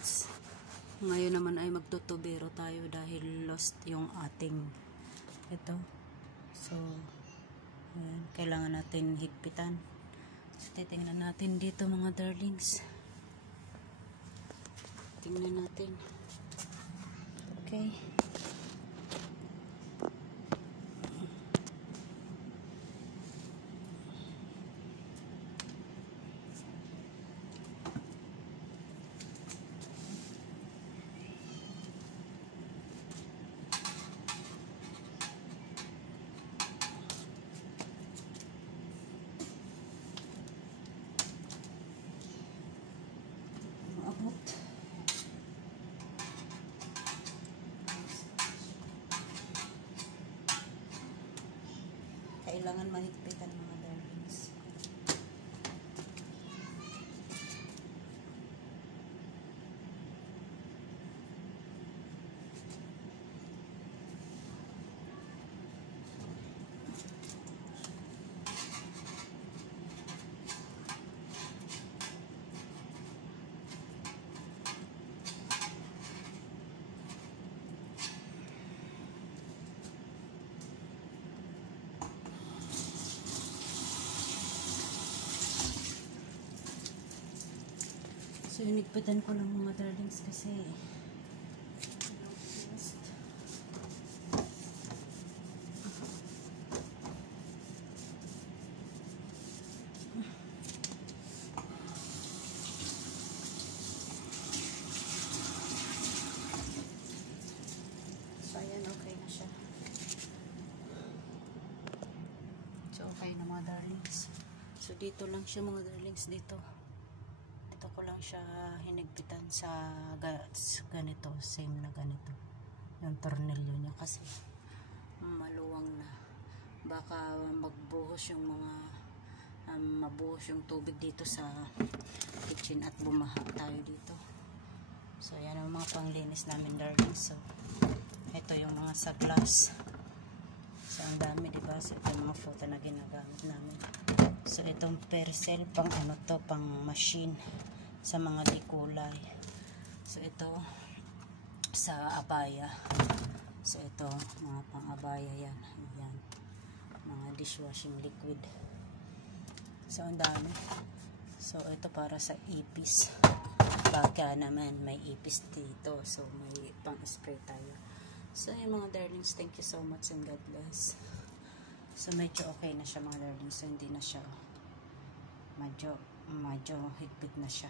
darlings. Ngayon naman ay magtutubero tayo dahil lost yung ating ito. So, ayan, kailangan natin higpitan. So, titingnan natin dito mga darlings. Tingnan natin. Okay. Kailangan mahigpitan mga darlings. So, hinigpitan ko lang mga darlings kasi so, ayan, okay na siya. So, okay na mga darlings. So, dito lang siya mga darlings, dito ko lang siya hinigpitan sa ganito, same na ganito yung tornilyo niya kasi maluwang na, baka magbuhos yung mga mabuhos yung tubig dito sa kitchen at bumaha tayo dito. So yan ang mga panglinis namin darling. So ito yung mga sa glass, so ang dami diba, so ito yung mga photo na ginagamit namin. So itong percel pang ano to, pang machine sa mga dekulay. So ito sa abaya. So ito mga pang abaya yan. Ayan. Mga dishwashing liquid. So ang dami. So ito para sa ipis. Baka naman may ipis dito. So may pang spray tayo. So yung mga darlings, thank you so much and God bless. So medyo okay na siya mga darlings. So hindi na siya medyo higpit na siya.